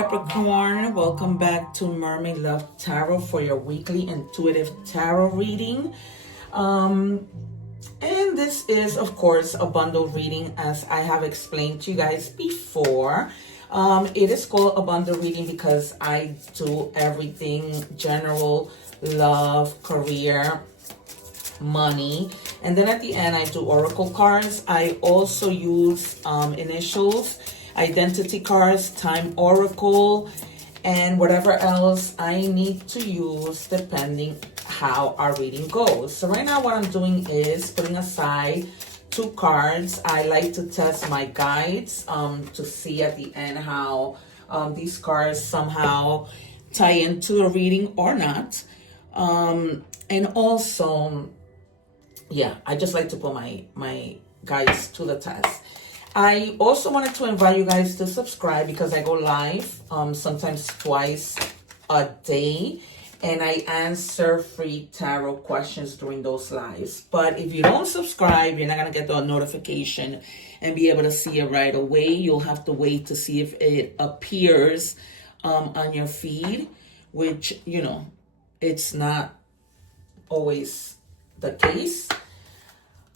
Capricorn, welcome back to Mermaid Love Tarot for your weekly intuitive tarot reading. And this is, of course, a bundle reading, as I have explained to you guys before. It is called a bundle reading because I do everything general, love, career, money, and then at the end I do oracle cards. I also use initials, identity cards, time oracle, and whatever else I need to use depending how our reading goes. So right now what I'm doing is putting aside 2 cards. I like to test my guides to see at the end how these cards somehow tie into the reading or not. And also, yeah, I just like to put my guides to the test. I also wanted to invite you guys to subscribe because I go live sometimes twice a day, and I answer free tarot questions during those lives. But if you don't subscribe, you're not going to get the notification and be able to see it right away. You'll have to wait to see if it appears on your feed, which, you know, it's not always the case.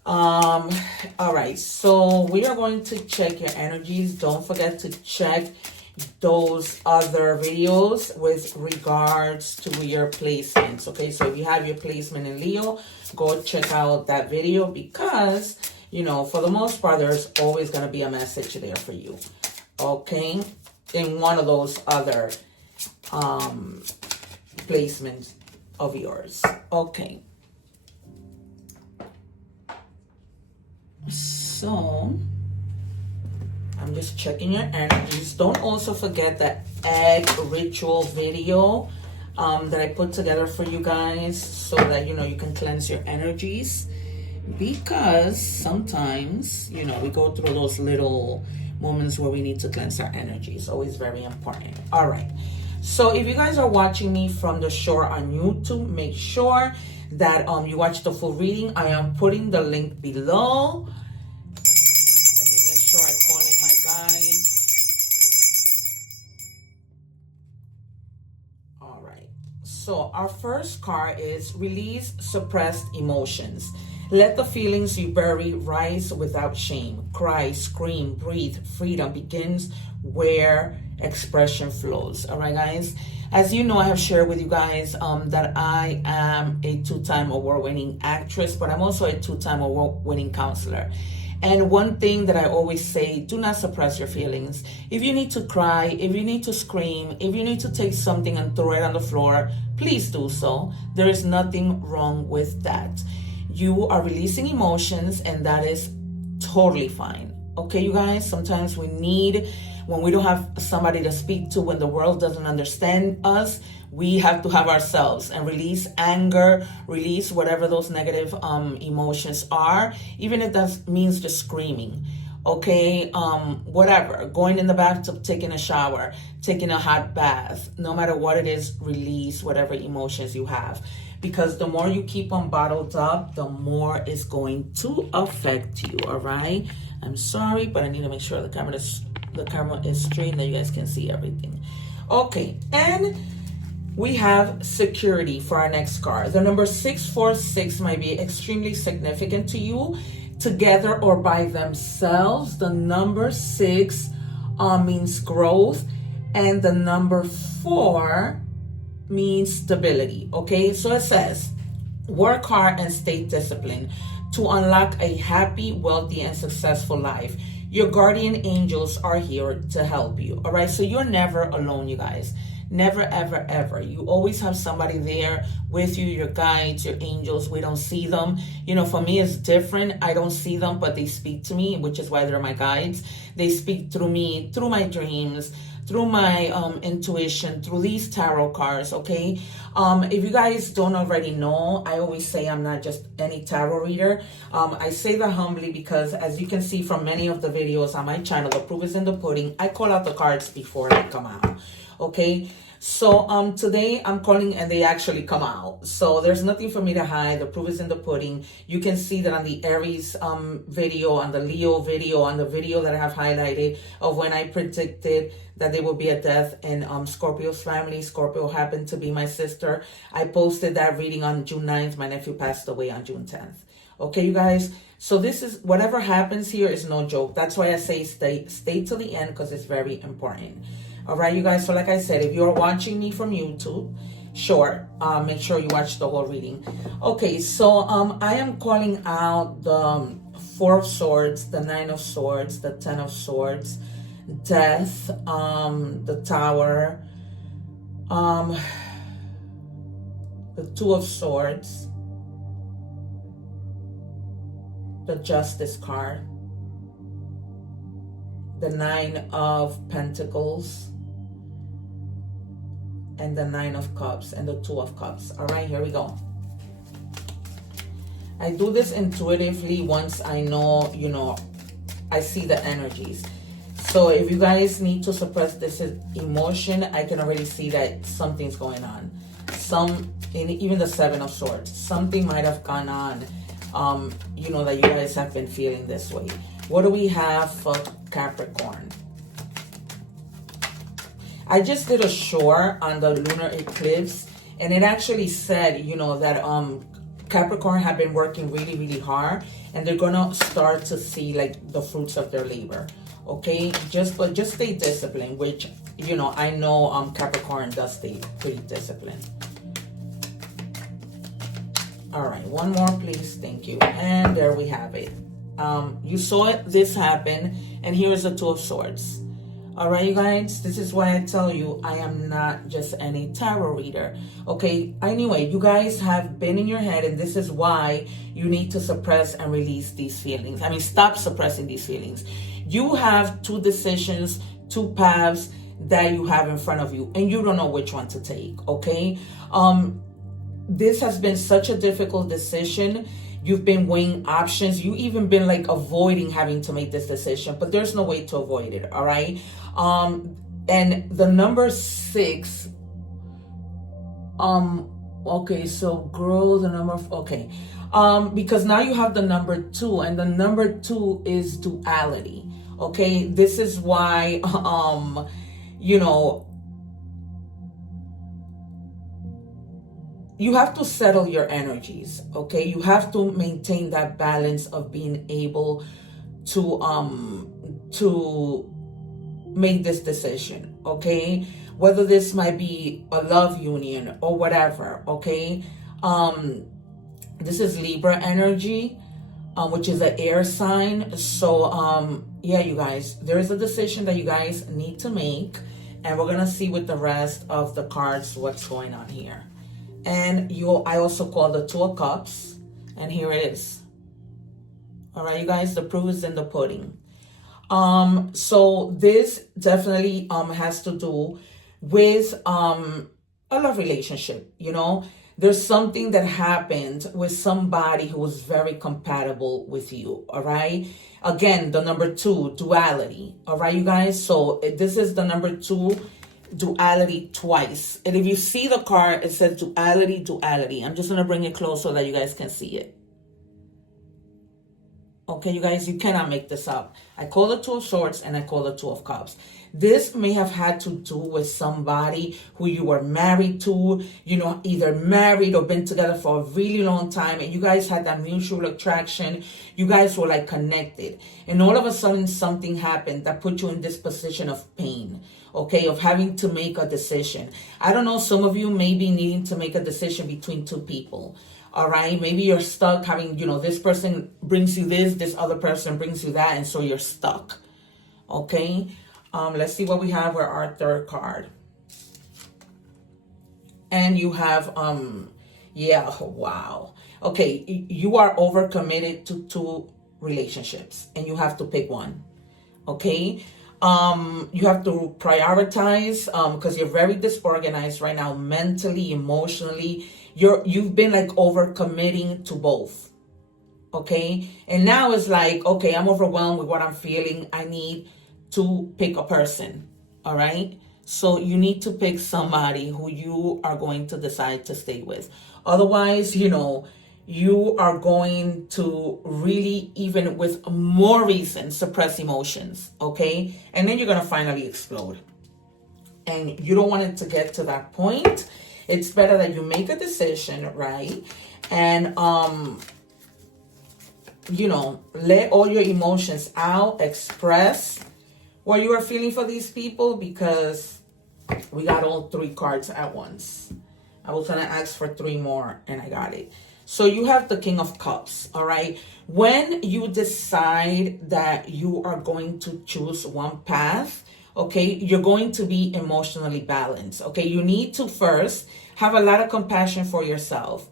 All right, so we are going to check your energies. Don't forget to check those other videos with regards to your placements. Okay, so if you have your placement in Leo, go check out that video because, you know, for the most part, there's always going to be a message there for you. Okay, in one of those other placements of yours. Okay. So, I'm just checking your energies. Don't also forget the egg ritual video that I put together for you guys so that, you know, you can cleanse your energies. Because sometimes, you know, we go through those little moments where we need to cleanse our energies. Always very important. All right. So if you guys are watching me from the shore on YouTube, make sure that you watch the full reading. I am putting the link below. Let me make sure I call in my guide. All right. So our first card is release suppressed emotions. Let the feelings you bury rise without shame. Cry, scream, breathe. Freedom begins where expression flows. All right, guys. As you know, I have shared with you guys that I am a 2-time award-winning actress, but I'm also a 2-time award-winning counselor. And one thing that I always say, do not suppress your feelings. If you need to cry, if you need to scream, if you need to take something and throw it on the floor, please do so. There is nothing wrong with that. You are releasing emotions, and that is totally fine. Okay, you guys, sometimes we need, when we don't have somebody to speak to, when the world doesn't understand us, we have to have ourselves and release anger, release whatever those negative emotions are, even if that means just screaming. Okay, whatever, going in the bathtub, taking a shower, taking a hot bath, no matter what it is, release whatever emotions you have. Because the more you keep them bottled up, the more it's going to affect you, all right? I'm sorry, but I need to make sure the camera is straight, that you guys can see everything. Okay, and we have security for our next card. The number 646 might be extremely significant to you. Together or by themselves, the number 6 means growth, and the number 4 means stability. Okay, so it says, work hard and stay disciplined to unlock a happy, wealthy, and successful life. Your guardian angels are here to help you. All right, so you're never alone, you guys. Never, ever, ever. You always have somebody there with you, your guides, your angels. We don't see them. You know, for me, it's different. I don't see them, but they speak to me, which is why they're my guides. They speak through me, through my dreams, through my intuition, through these tarot cards, okay? If you guys don't already know, I always say I'm not just any tarot reader. I say that humbly because, as you can see from many of the videos on my channel, the proof is in the pudding. I call out the cards before they come out, okay? So today I'm calling and they actually come out. So there's nothing for me to hide. The proof is in the pudding. You can see that on the Aries video, on the Leo video, on the video that I have highlighted of when I predicted that there will be a death in Scorpio's family. Scorpio happened to be my sister. I posted that reading on June 9th. My nephew passed away on June 10th. Okay, you guys. So this is, whatever happens here is no joke. That's why I say stay till the end, because it's very important. All right, you guys. So like I said, if you're watching me from YouTube, sure, make sure you watch the whole reading. Okay, so I am calling out the Four of Swords, the Nine of Swords, the Ten of Swords, Death, the Tower, the Two of Swords, the Justice card, the Nine of Pentacles, and the Nine of Cups, and the Two of Cups. All right, here we go. I do this intuitively once I know, I see the energies. So if you guys need to suppress this emotion, I can already see that something's going on. Even the Seven of Swords, something might have gone on, that you guys have been feeling this way. What do we have for Capricorn? I just did a short on the lunar eclipse, and it actually said, that Capricorn have been working really, really hard, and they're gonna start to see like the fruits of their labor. Okay, just stay disciplined, which I know Capricorn does stay pretty disciplined. All right, one more, please. Thank you. And there we have it. You saw this happen, and here is the Two of Swords. All right, you guys, this is why I tell you I am not just any tarot reader. Okay, anyway, you guys have been in your head, and this is why you need to suppress and release these feelings. I mean, stop suppressing these feelings. You have two decisions, two paths that you have in front of you, and you don't know which one to take. Okay, this has been such a difficult decision. You've been weighing options. You even been like avoiding having to make this decision, but there's no way to avoid it. All right. And the number 6, okay, so grow the number of, okay. Because now you have the number 2, and the number 2 is duality. Okay. This is why, you have to settle your energies. Okay. You have to maintain that balance of being able to make this decision. Okay. Whether this might be a love union or whatever. Okay. This is Libra energy, which is an air sign. So, yeah, you guys, there is a decision that you guys need to make, and we're going to see with the rest of the cards what's going on here. And I also call the Two of Cups, and here it is. All right, you guys, the proof is in the pudding. So this definitely has to do with a love relationship. There's something that happened with somebody who was very compatible with you. All right, again, the number 2, duality. All right, you guys, so this is the number 2, duality, twice. And if you see the card, it says duality, duality. I'm just going to bring it close so that you guys can see it. Okay, you guys, you cannot make this up. I call the Two of Swords, and I call the Two of Cups. This may have had to do with somebody who you were married to, either married or been together for a really long time, and you guys had that mutual attraction. You guys were like connected, and all of a sudden something happened that put you in this position of pain. Okay, of having to make a decision. I don't know, some of you may be needing to make a decision between two people. All right, maybe you're stuck having, this person brings you this other person brings you that, and so you're stuck. Okay, let's see what we have with our third card. And you have, yeah, wow. Okay, you are overcommitted to 2 relationships, and you have to pick one. Okay. You have to prioritize, because you're very disorganized right now, mentally, emotionally. You've been like overcommitting to both. Okay. And now it's like, okay, I'm overwhelmed with what I'm feeling. I need to pick a person. All right. So you need to pick somebody who you are going to decide to stay with. Otherwise, you are going to really, even with more reason, suppress emotions, okay? And then you're going to finally explode. And you don't want it to get to that point. It's better that you make a decision, right? And, let all your emotions out, express what you are feeling for these people, because we got all 3 cards at once. I was going to ask for 3 more and I got it. So you have the King of Cups, all right? When you decide that you are going to choose one path, okay, you're going to be emotionally balanced, okay? You need to first have a lot of compassion for yourself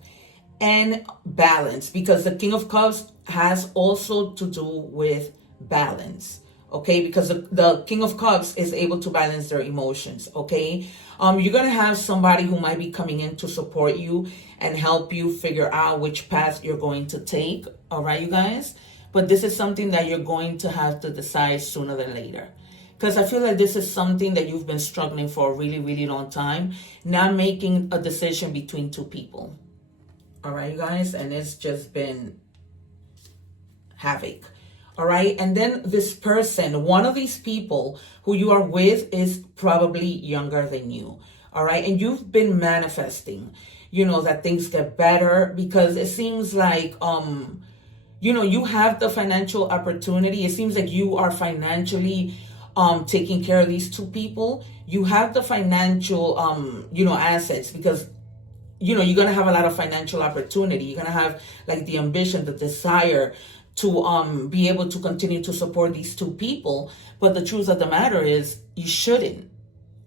and balance, because the King of Cups has also to do with balance, okay? Because the King of Cups is able to balance their emotions, okay? You're going to have somebody who might be coming in to support you and help you figure out which path you're going to take, all right, you guys? But this is something that you're going to have to decide sooner than later. Because I feel like this is something that you've been struggling for a really, really long time, not making a decision between 2 people. All right, you guys? And it's just been havoc. All right. And then this person, one of these people who you are with, is probably younger than you. All right. And you've been manifesting, that things get better, because it seems like, you have the financial opportunity. It seems like you are financially taking care of these 2 people. You have the financial, assets, because you're going to have a lot of financial opportunity. You're going to have like the ambition, the desire to be able to continue to support these 2 people. But the truth of the matter is you shouldn't,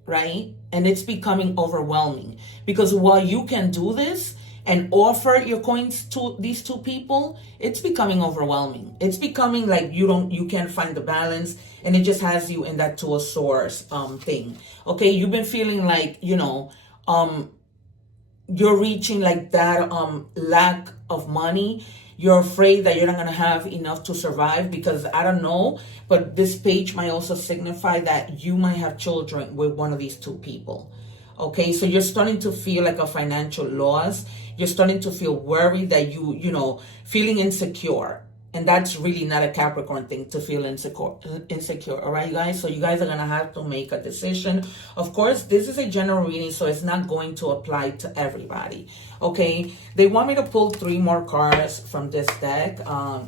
right? And it's becoming overwhelming, because while you can do this and offer your coins to these 2 people, it's becoming overwhelming. It's becoming like you can't find the balance, and it just has you in that 2 of Swords thing. Okay, you've been feeling like, you're reaching like that lack of money. You're afraid that you're not going to have enough to survive, because I don't know, but this page might also signify that you might have children with one of these 2 people. Okay, so you're starting to feel like a financial loss. You're starting to feel worried that feeling insecure. And that's really not a Capricorn thing, to feel insecure. All right, you guys? So you guys are going to have to make a decision. Of course, this is a general reading, so it's not going to apply to everybody. Okay, they want me to pull 3 more cards from this deck, I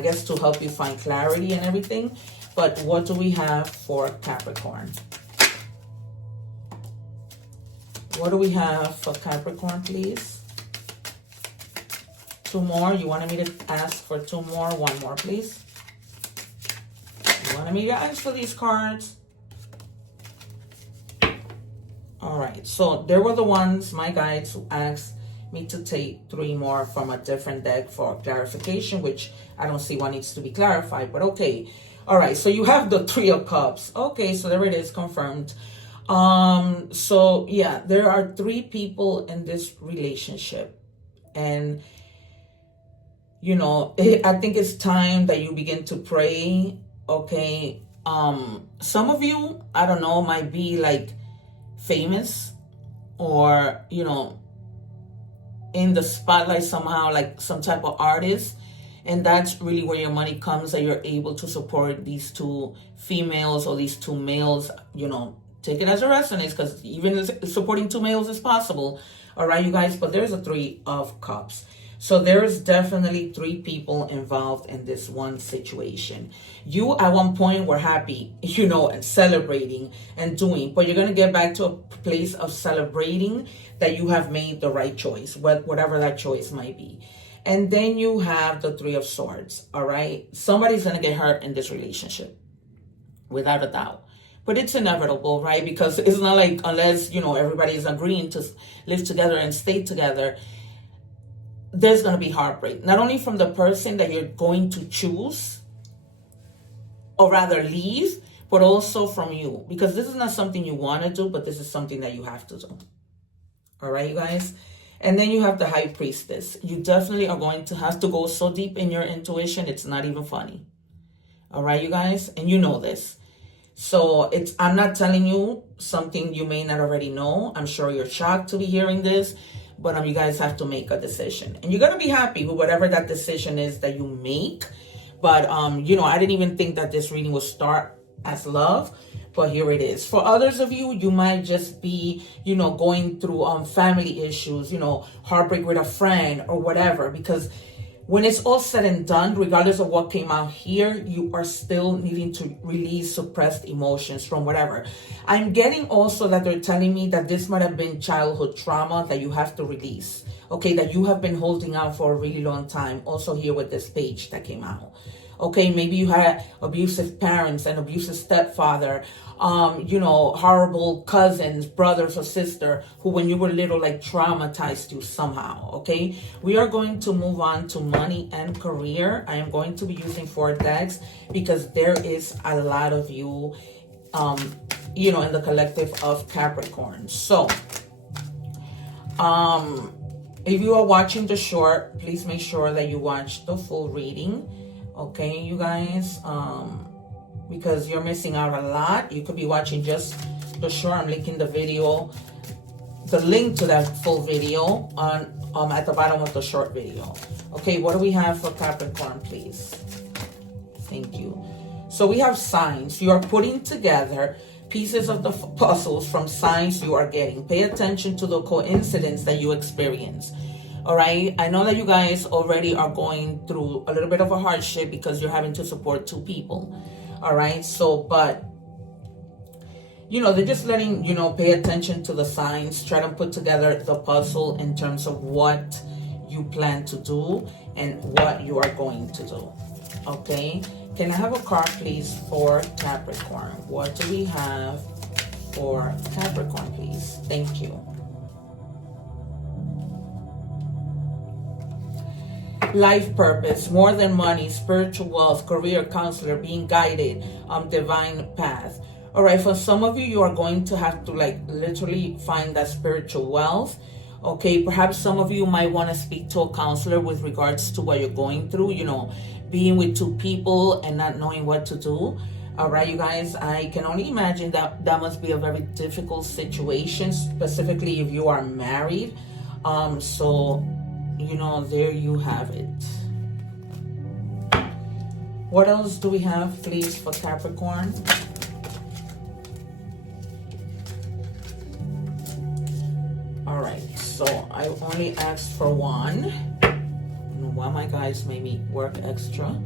guess to help you find clarity and everything. But what do we have for Capricorn? What do we have for Capricorn, please? 2 more. You wanted me to ask for 2 more. 1 more, please. You wanted me to ask for these cards. All right. So there were the ones, my guides, who asked me to take 3 more from a different deck for clarification, which I don't see what needs to be clarified, but okay. All right. So you have the 3 of Cups. Okay. So there it is, confirmed. So yeah, there are 3 people in this relationship, and I think it's time that you begin to pray, okay? Some of you, I don't know, might be like famous or, in the spotlight somehow, like some type of artist. And that's really where your money comes, that you're able to support these 2 females or these 2 males, take it as it resonates, because even supporting 2 males is possible. All right, you guys, but there's a 3 of Cups. So there is definitely 3 people involved in this one situation. You at one point were happy, and celebrating and doing, but you're going to get back to a place of celebrating that you have made the right choice, whatever that choice might be. And then you have the 3 of Swords, all right? Somebody's going to get hurt in this relationship, without a doubt. But it's inevitable, right? Because it's not like, unless, everybody is agreeing to live together and stay together, there's going to be heartbreak, not only from the person that you're going to choose, or rather leave, but also from you, because this is not something you want to do, but this is something that you have to do. All right, you guys? And then you have the High Priestess. You definitely are going to have to go so deep in your intuition, it's not even funny. All right, you guys? And you know this. So I'm not telling you something you may not already know. I'm sure you're shocked to be hearing this, but you guys have to make a decision. And you're going to be happy with whatever that decision is that you make. But, you know, I didn't even think that this reading would start as love. But here it is. For others of you, you might just be, you know, going through family issues, you know, heartbreak with a friend or whatever. Because when it's all said and done, regardless of what came out here, you are still needing to release suppressed emotions from whatever. I'm getting also that they're telling me that this might have been childhood trauma that you have to release. Okay, that you have been holding on for a really long time. Also here with this page that came out. Okay, maybe you had abusive parents, an abusive stepfather, you know, horrible cousins, brothers or sister who when you were little like traumatized you somehow. Okay, we are going to move on to money and career. I am going to be using 4 decks because there is a lot of you, you know, in the collective of Capricorn. So, if you are watching the short, please make sure that you watch the full reading. Okay, you guys, because you're missing out a lot. You could be watching just the short. I'm linking the video, the link to that full video on at the bottom of the short video. Okay, what do we have for Capricorn, please? Thank you. So we have signs. You are putting together pieces of the puzzles from signs you are getting. Pay attention to the coincidence that you experience. All right, I know that you guys already are going through a little bit of a hardship because you're having to support 2 people. All right, so, but, you know, they're just letting, you know, pay attention to the signs, try to put together the puzzle in terms of what you plan to do and what you are going to do. Okay, can I have a card, please, for Capricorn? What do we have for Capricorn, please? Thank you. Life purpose, more than money, spiritual wealth, career counselor, being guided, divine path. All right, for some of you, you are going to have to like literally find that spiritual wealth. Okay, perhaps some of you might want to speak to a counselor with regards to what you're going through, you know, being with 2 people and not knowing what to do. All right, you guys, I can only imagine that that must be a very difficult situation, specifically if you are married. So, you know, there you have it. What else do we have, please, for Capricorn? All right, so I only asked for 1. And one of my guys made me work extra.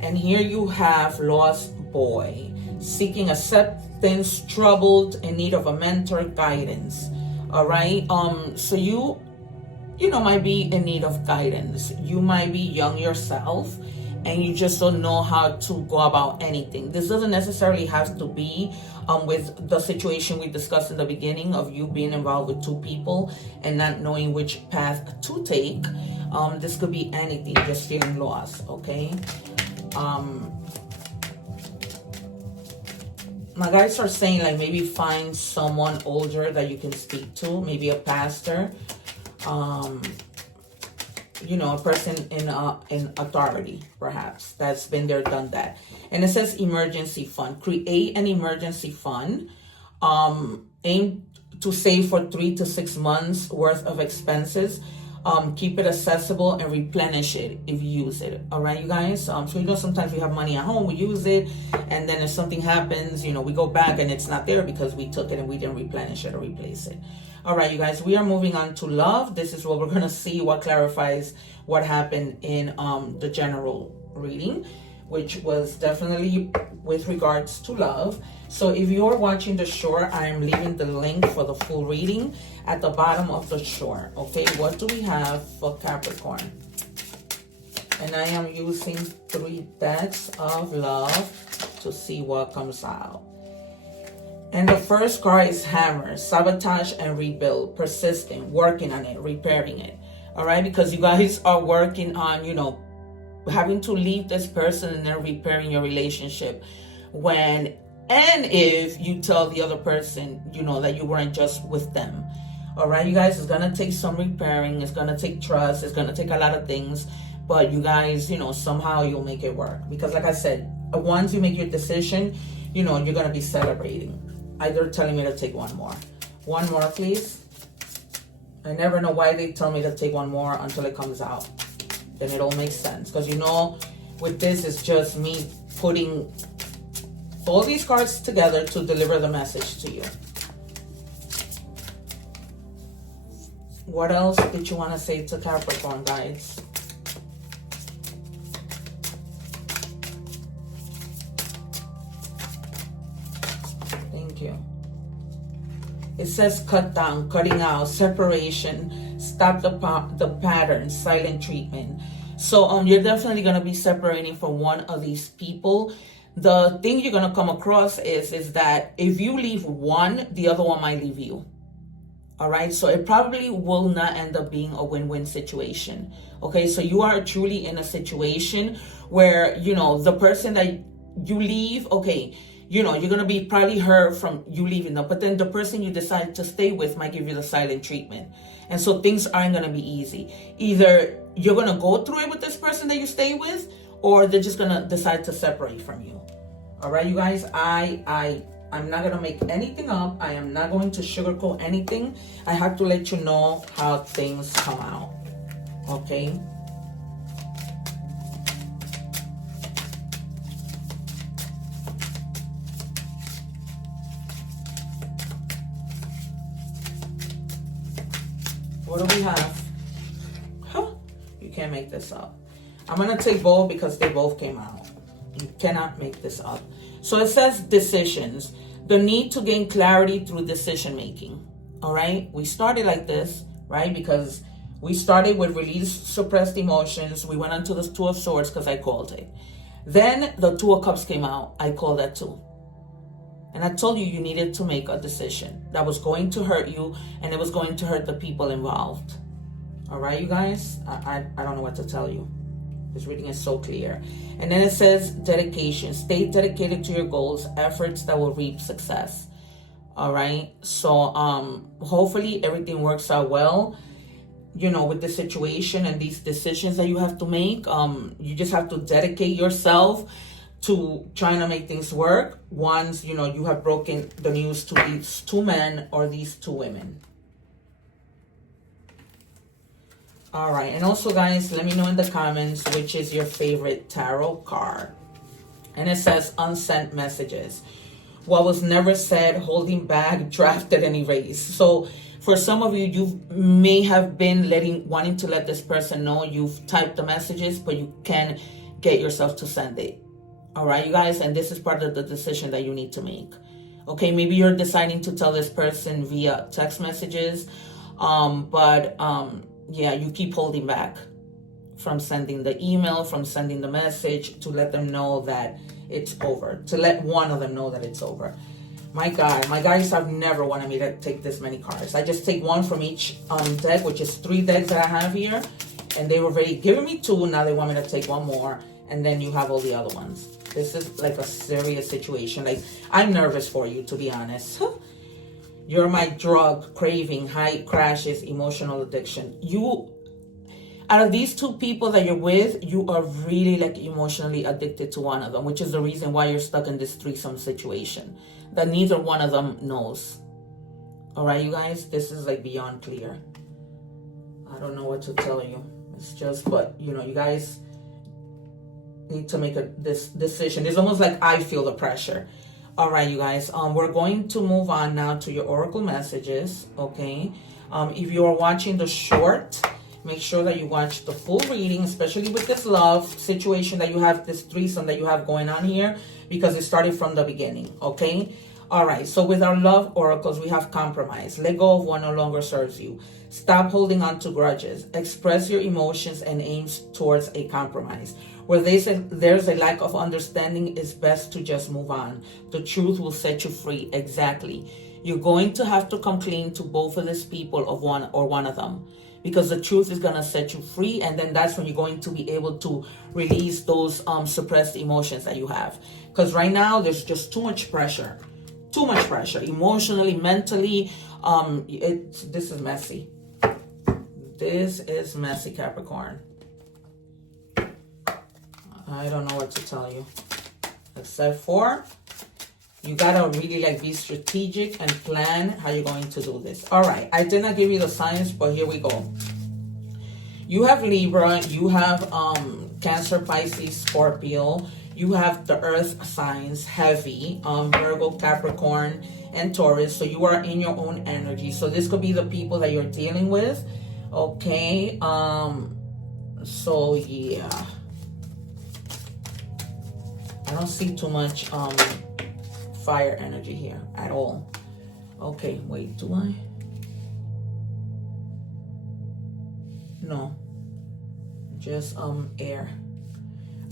And here you have lost boy, seeking acceptance, troubled, in need of a mentor, guidance. All right, so you know, might be in need of guidance. You might be young yourself and you just don't know how to go about anything. This doesn't necessarily have to be with the situation we discussed in the beginning of you being involved with 2 people and not knowing which path to take. This could be anything, just feeling lost, okay? My guys are saying like maybe find someone older that you can speak to, maybe a pastor. You know, a person in authority, perhaps, that's been there, done that. And it says emergency fund. Create an emergency fund. Aim to save for 3 to 6 months worth of expenses. Keep it accessible and replenish it if you use it. All right, you guys. So you know, sometimes we have money at home, we use it, and then if something happens, you know, we go back and it's not there because we took it and we didn't replenish it or replace it. All right, you guys, we are moving on to love. This is what we're going to see, what clarifies what happened in the general reading, which was definitely with regards to love. So if you're watching the short, I'm leaving the link for the full reading at the bottom of the short. Okay, what do we have for Capricorn? And I am using 3 decks of love to see what comes out. And the first card is hammer, sabotage and rebuild, persisting, working on it, repairing it. All right, because you guys are working on, you know, having to leave this person and then repairing your relationship when and if you tell the other person, you know, that you weren't just with them. All right, you guys, it's going to take some repairing. It's going to take trust. It's going to take a lot of things. But you guys, you know, somehow you'll make it work. Because like I said, once you make your decision, you know, you're going to be celebrating. They're telling me to take one more. One more, please. I never know why they tell me to take one more until it comes out. Then it all makes sense. Because, you know, with this, it's just me putting all these cards together to deliver the message to you. What else did you want to say to Capricorn, guys? Thank you. It says cut down, cutting out, separation, stop the pattern, silent treatment. So you're definitely going to be separating from one of these people. The thing you're going to come across is that if you leave one, the other one might leave you. All right, so it probably will not end up being a win-win situation. Okay, so you are truly in a situation where, you know, the person that you leave, okay, you know, you're going to be probably hurt from you leaving them, but then the person you decide to stay with might give you the silent treatment. And so things aren't going to be easy. Either you're going to go through it with this person that you stay with, or they're just going to decide to separate from you. All right, you guys, I'm not going to make anything up. I am not going to sugarcoat anything. I have to let you know how things come out. Okay? What do we have? Huh? You can't make this up. I'm going to take both because they both came out. You cannot make this up. So it says decisions. The need to gain clarity through decision making. All right. We started like this, right? Because we started with release suppressed emotions. We went on to the Two of Swords because I called it. Then the Two of Cups came out. I called that too. And I told you needed to make a decision that was going to hurt you and it was going to hurt the people involved. All right, you guys? I don't know what to tell you. This reading is so clear. And then it says dedication. Stay dedicated to your goals, efforts that will reap success. All right. So hopefully everything works out well, you know, with the situation and these decisions that you have to make. You just have to dedicate yourself to trying to make things work once, you know, you have broken the news to these two men or these two women. All right, and also, guys, let me know in the comments which is your favorite tarot card. And it says unsent messages. What was never said, holding back, drafted, and erased. So for some of you, you may have been wanting to let this person know you've typed the messages, but you can't get yourself to send it. All right, you guys, and this is part of the decision that you need to make. Okay, maybe you're deciding to tell this person via text messages, yeah, you keep holding back from sending the email, from sending the message to let them know that it's over, to let one of them know that it's over. My God, my guys have never wanted me to take this many cards. I just take one from each deck, which is 3 decks that I have here. And they were already giving me 2. Now they want me to take one more. And then you have all the other ones. This is like a serious situation. Like, I'm nervous for you, to be honest. You're my drug, craving, high crashes, emotional addiction. You, out of these 2 people that you're with, you are really like emotionally addicted to one of them, which is the reason why you're stuck in this threesome situation that neither one of them knows. All right, you guys, this is like beyond clear. I don't know what to tell you. It's just, but you know, you guys need to make this decision. It's almost like I feel the pressure. All right, you guys, we're going to move on now to your oracle messages, okay? If you are watching the short, make sure that you watch the full reading, especially with this love situation that you have, this threesome that you have going on here, because it started from the beginning, okay? All right, so with our love oracles, we have compromise. Let go of what no longer serves you. Stop holding on to grudges. Express your emotions and aims towards a compromise. Where they say there's a lack of understanding, it's best to just move on. The truth will set you free. Exactly. You're going to have to come clean to both of these people, of one of them, because the truth is going to set you free. And then that's when you're going to be able to release those suppressed emotions that you have. Because right now there's just too much pressure. Too much pressure, emotionally, mentally. This is messy. This is messy, Capricorn. I don't know what to tell you, except for You gotta really like be strategic and plan how you're going to do this. All right, I did not give you the signs, but here we go. You have Libra, you have Cancer, Pisces, Scorpio. You have the earth signs, heavy, Virgo, Capricorn, and Taurus. So you are in your own energy. So this could be the people that you're dealing with. Okay. So yeah. I don't see too much fire energy here at all. Okay, wait, do I? No. Just air.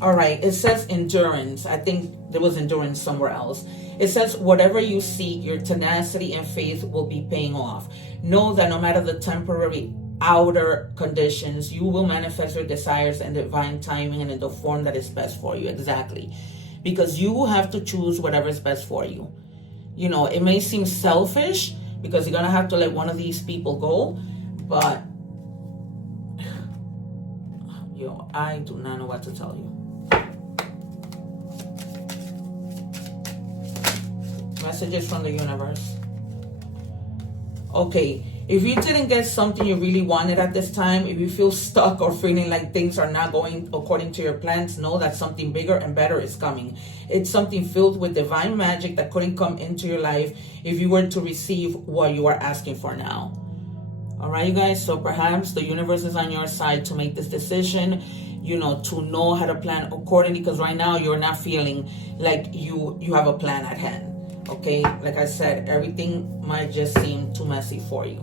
All right, it says endurance. I think there was endurance somewhere else. It says whatever you seek, your tenacity and faith will be paying off. Know that no matter the temporary outer conditions, you will manifest your desires and divine timing and in the form that is best for you. Exactly. Because you have to choose whatever is best for you. You know, it may seem selfish because you're going to have to let one of these people go, but yo, I do not know what to tell you. Messages from the universe. Okay, if you didn't get something you really wanted at this time, if you feel stuck or feeling like things are not going according to your plans, know that something bigger and better is coming. It's something filled with divine magic that couldn't come into your life if you were to receive what you are asking for now. All right, you guys, so perhaps the universe is on your side to make this decision, you know, to know how to plan accordingly, because right now you're not feeling like you have a plan at hand. Okay, like I said, everything might just seem too messy for you.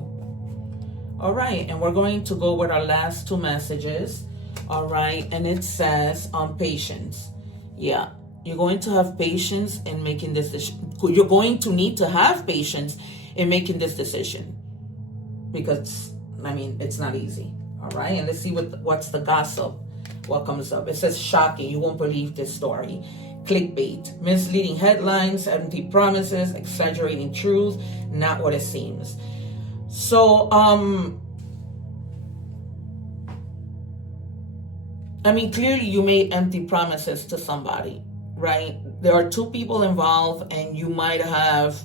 All right, and we're going to go with our last two messages. All right, and it says patience. Yeah, you're going to have patience in making this decision. You're going to need to have patience in making this decision because, I mean, it's not easy. All right, and let's see what's the gossip, what comes up. It says shocking. You won't believe this story. Clickbait, misleading headlines, empty promises, exaggerating truth, not what it seems. So, I mean, clearly you made empty promises to somebody, right? There are two people involved and you might have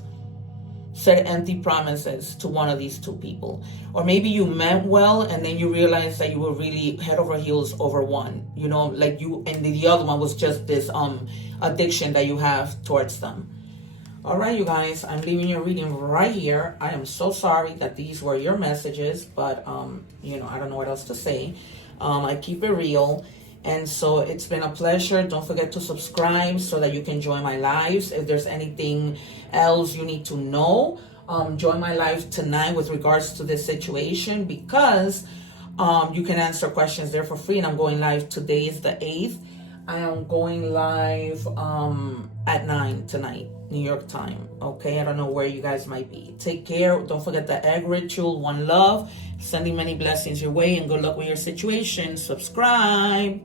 said empty promises to one of these two people. Or maybe you meant well and then you realized that you were really head over heels over one, you know, like you, and the other one was just this addiction that you have towards them. All right, you guys, I'm leaving your reading right here. I am so sorry that these were your messages, but you know, I don't know what else to say. I keep it real. And so it's been a pleasure. Don't forget to subscribe so that you can join my lives. If there's anything else you need to know, join my live tonight with regards to this situation, because you can answer questions there for free. And I'm going live. Today is the 8th. I am going live at 9 tonight, New York time. Okay, I don't know where you guys might be. Take care. Don't forget the egg ritual. One love. Sending many blessings your way and good luck with your situation. Subscribe.